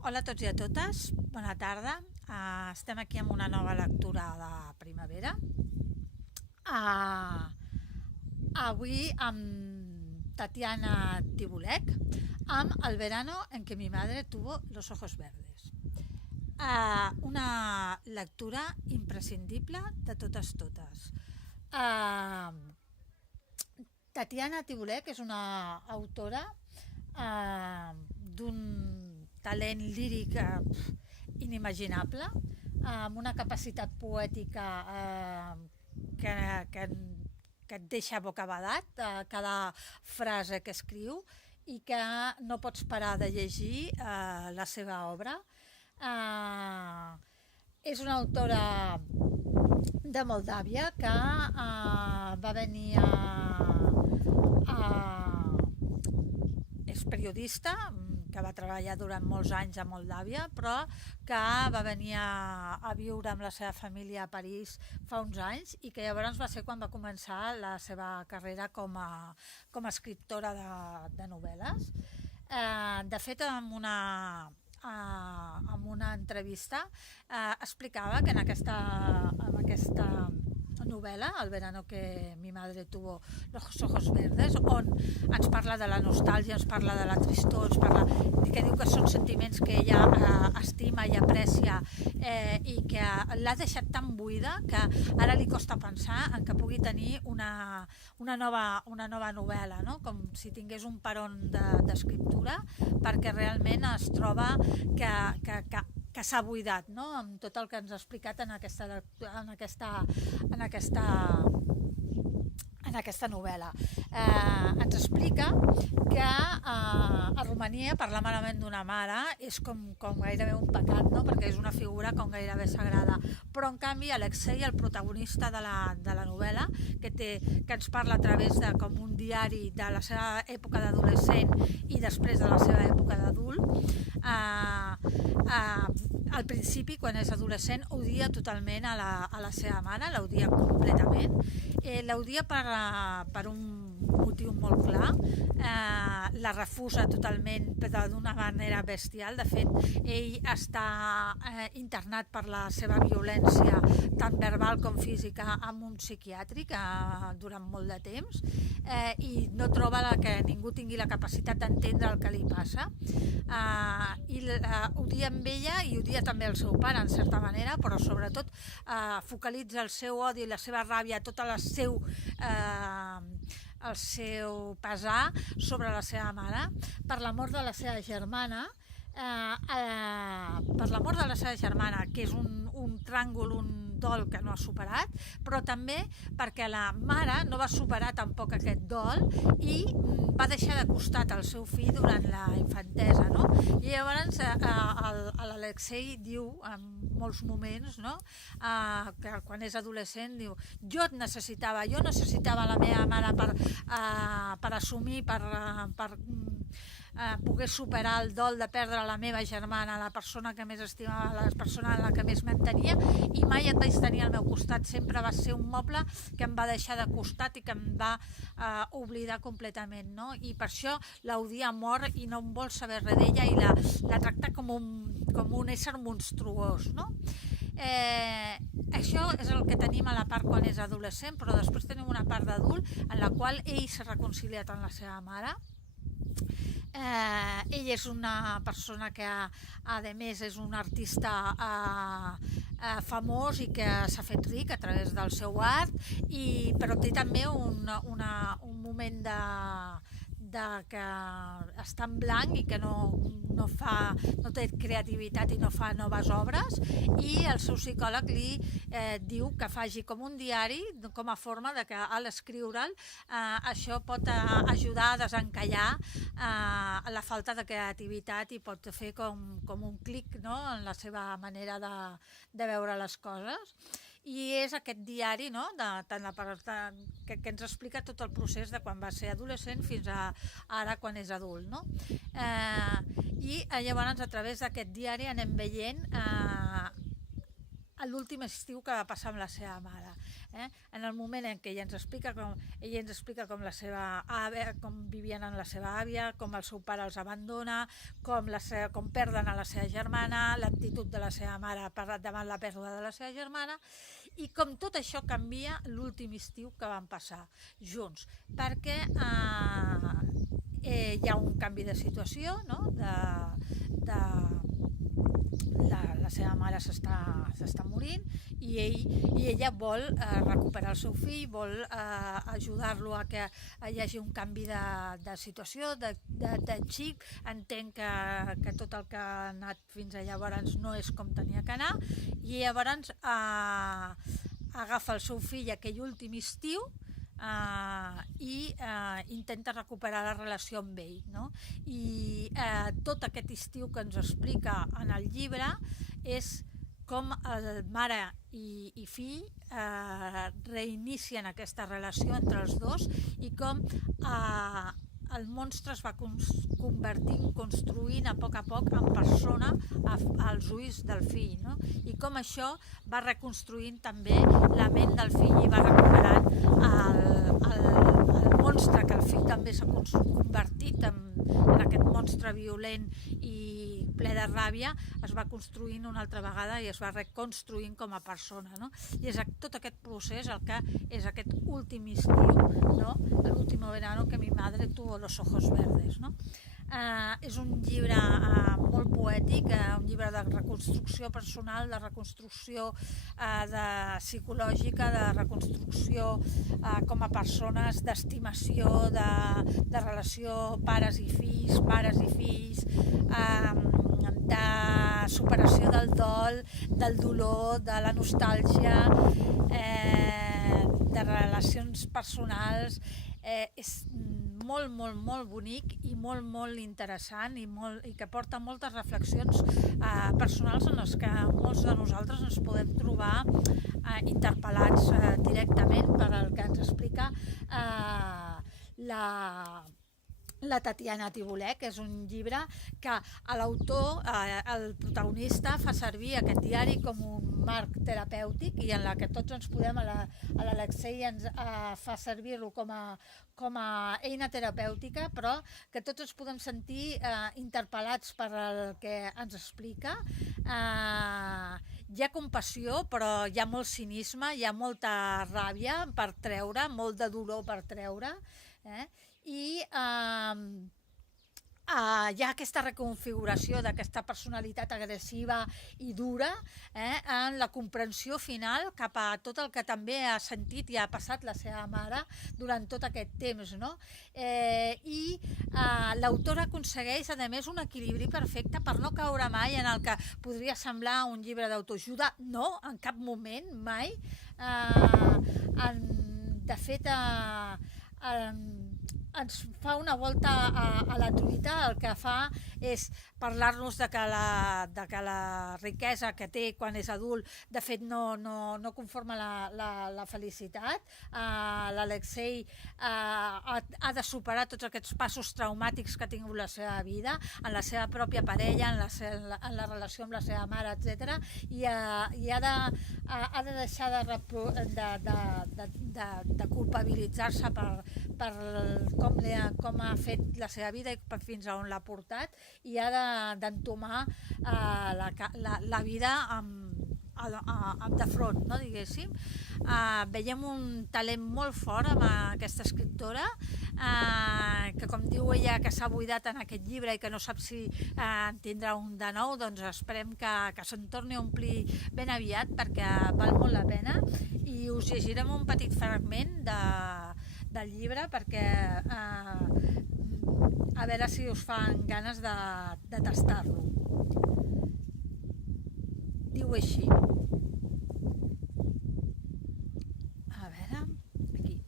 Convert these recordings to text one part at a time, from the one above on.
Hola a tots i a totes, bona tarda. Estem aquí amb una nova lectura de primavera. Uh, Avui amb Tatiana Tibolek, amb El verano en que mi madre tuvo los ojos verdes. Una lectura imprescindible de totes. Uh, Tatiana Tibolek és una autora d'un talent líric inimaginable, amb una capacitat poètica que, que, que et deixa bocabadat cada frase que escriu i que no pots parar de llegir la seva obra. És una autora de Moldàvia que va venir és periodista, que va treballar durant molts anys a Moldàvia, però que va venir a viure amb la seva família a París fa uns anys i que llavors va ser quan va començar la seva carrera com a escriptora de novel·les. De fet, en una entrevista explicava que en aquesta novel·la, El verano que mi madre tuvo los ojos verdes, on ens parla de la nostàlgia, ens parla de la tristor, que diu que són sentiments que ella estima i aprecia i que l'ha deixat tan buida que ara li costa pensar en que pugui tenir una nova novel·la, no? Com si tingués un peron d'escriptura, perquè realment es troba que s'ha buidat, no? Amb tot el que ens ha explicat en aquesta novel·la. Ens explica que a Romania parlar malament d'una mare és com gairebé un pecat, no? Perquè és una figura com gairebé sagrada. Però en canvi Alexei, el protagonista de la novel·la, que ens parla a través de com un diari de la seva època d'adolescent i després de la seva època d'adult, al principi, quan és adolescent, odia totalment a la seva mare, l'odia completament. L'odia per un motiu molt clar, la refusa totalment, però d'una manera bestial. De fet, ell està internat per la seva violència, tant verbal com física, en un psiquiàtric durant molt de temps, i no troba que ningú tingui la capacitat d'entendre el que li passa. I odia amb ella i odia també el seu pare, en certa manera, però sobretot focalitza el seu odi i la seva ràbia, tot el seu pesar sobre la seva mare per la mort de la seva germana, que és un tràngol, un dol que no ha superat, però també perquè la mare no va superar tampoc aquest dol i va deixar de costat el seu fill durant la infantesa, no? I llavors l'Alexei diu en molts moments, no? Que quan és adolescent diu: jo necessitava la meva mare per assumir, per poder superar el dol de perdre la meva germana, la persona que més estimava, la persona en la que més m'entenia, i mai et vaig tenir al meu costat. Sempre va ser un moble que em va deixar de costat i que em va oblidar completament, no? I per això l'odia a mort i no em vol saber res d'ella i la tracta com un ésser monstruós, no? Això és el que tenim a la part quan és adolescent, però després tenim una part d'adult en la qual ell s'ha reconciliat amb la seva mare. Ell és una persona que a més és un artista famós i que s'ha fet ric a través del seu art, però té també un moment que està en blanc i que no té creativitat i no fa noves obres, i el seu psicòleg li diu que faci com un diari, com a forma de que a l'escriure'l això pot ajudar a desencallar la falta de creativitat i pot fer com un clic, no?, en la seva manera de veure les coses. I és aquest diari, no?, que ens explica tot el procés de quan va ser adolescent fins a ara quan és adult, no? I llavors a través d'aquest diari anem veient l'últim estiu que va passar amb la seva mare. En el moment en què ella ens explica com la seva àvia, com vivien amb la seva àvia, com el seu pare els abandona, com perden a la seva germana, l'actitud de la seva mare davant la pèrdua de la seva germana, i com tot això canvia l'últim estiu que van passar junts, perquè hi ha un canvi de situació, no? La seva mare s'està morint i ella vol recuperar el seu fill, vol ajudar-lo a que hi hagi un canvi de situació, de xic. Entenc que tot el que ha anat fins a llavors no és com tenia que anar, i llavors agafa el seu fill aquell últim estiu i intenta recuperar la relació amb ell, no? I tot aquest estiu que ens explica en el llibre és com mare i fill reinicien aquesta relació entre els dos, i com el monstre es va construint a poc en persona als ulls del fill, no? I com això va reconstruint també la ment del fill i va recuperant el monstre, que el fill també s'ha convertit en aquest monstre violent i ple de ràbia, es va construint una altra vegada i es va reconstruint com a persona, no? I és tot aquest procés el que és aquest últim estiu, no? El último verano que mi madre tuvo los ojos verdes, no? És un llibre molt poètic, un llibre de reconstrucció personal, de reconstrucció psicològica, de reconstrucció com a persones, d'estimació, de relació pares i fills, de superació del dol, del dolor, de la nostàlgia, de relacions personals. És molt bonic i molt interessant, i que porta moltes reflexions personals en les que molts de nosaltres ens podem trobar interpel·lats directament per el que ens explica la Tatiana Tibolech. És un llibre que l'autor, el protagonista, fa servir aquest diari com un marc terapèutic, i en la que tots ens podem, l'Alexei ens fa servir-lo com a eina terapèutica, però que tots ens podem sentir interpel·lats per el que ens explica. Hi ha compassió, però hi ha molt cinisme, hi ha molta ràbia per treure, molt de dolor per treure, i hi ha aquesta reconfiguració d'aquesta personalitat agressiva i dura en la comprensió final cap a tot el que també ha sentit i ha passat la seva mare durant tot aquest temps, no? I l'autora aconsegueix, a més, un equilibri perfecte per no caure mai en el que podria semblar un llibre d'autoajuda. No, en cap moment, mai. De fet, ens fa una volta a la truita. El que fa és parlar-nos de que la riquesa que té quan és adult de fet no conforma la felicitat. L'Alexei ha de superar tots aquests passos traumàtics que ha tingut la seva vida, en la seva pròpia parella, en la relació amb la seva mare, etc. I ha de deixar de culpabilitzar-se per com ha fet la seva vida i fins a on l'ha portat, i ha d'entomar la vida de front, no, diguéssim. Veiem un talent molt fort amb aquesta escriptora, que, com diu ella, que s'ha buidat en aquest llibre i que no sap si en tindrà un de nou. Doncs esperem que se'n torni a omplir ben aviat, perquè val molt la pena, i us llegirem un petit fragment del llibre perquè a veure si us fan ganes de tastar-lo. Diu així. A veure, aquí.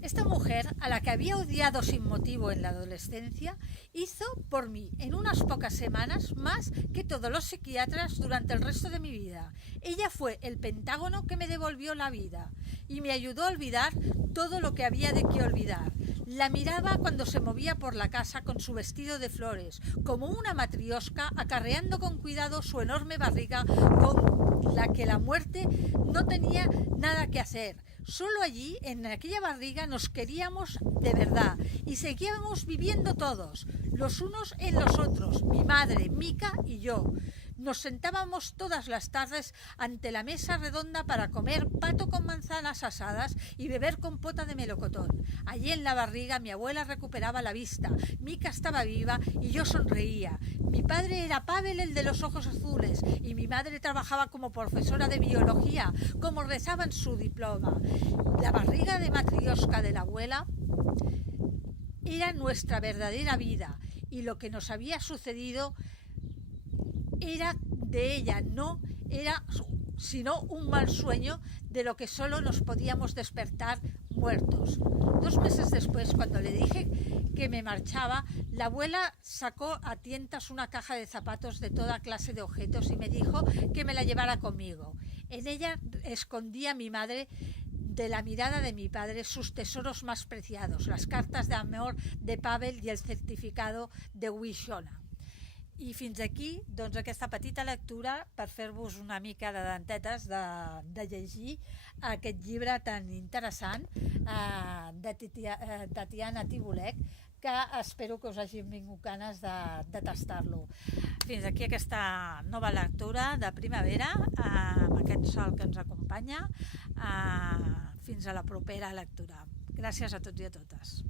Esta mujer, a la que había odiado sin motivo en la adolescencia, hizo por mí en unas pocas semanas más que todos los psiquiatras durante el resto de mi vida. Ella fue el pentágono que me devolvió la vida y me ayudó a olvidar todo lo que había de qué olvidar. La miraba cuando se movía por la casa con su vestido de flores, como una matriosca, acarreando con cuidado su enorme barriga con la que la muerte no tenía nada que hacer. Solo allí, en aquella barriga, nos queríamos de verdad y seguíamos viviendo todos, los unos en los otros, mi madre, Mica y yo. Nos sentábamos todas las tardes ante la mesa redonda para comer pato con manzanas asadas y beber compota de melocotón. Allí en la barriga mi abuela recuperaba la vista, Mica estaba viva y yo sonreía. Mi padre era Pavel, el de los ojos azules, y mi madre trabajaba como profesora de biología, como rezaba en su diploma. La barriga de matrioska de la abuela era nuestra verdadera vida y lo que nos había sucedido era de ella, no era sino un mal sueño de lo que solo nos podíamos despertar muertos. 2 meses después, cuando le dije que me marchaba, la abuela sacó a tientas una caja de zapatos de toda clase de objetos y me dijo que me la llevara conmigo. En ella escondía mi madre de la mirada de mi padre sus tesoros más preciados, las cartas de amor de Pavel i el certificado de Wishona. I fins aquí, doncs, aquesta petita lectura per fer-vos una mica de dentetes de llegir aquest llibre tan interessant de Tatiana Tibolek, que espero que us hagin vingut ganes de tastar-lo. Fins aquí aquesta nova lectura de primavera, amb aquest sol que ens acompanya. Fins a la propera lectura. Gràcies a tots i a totes.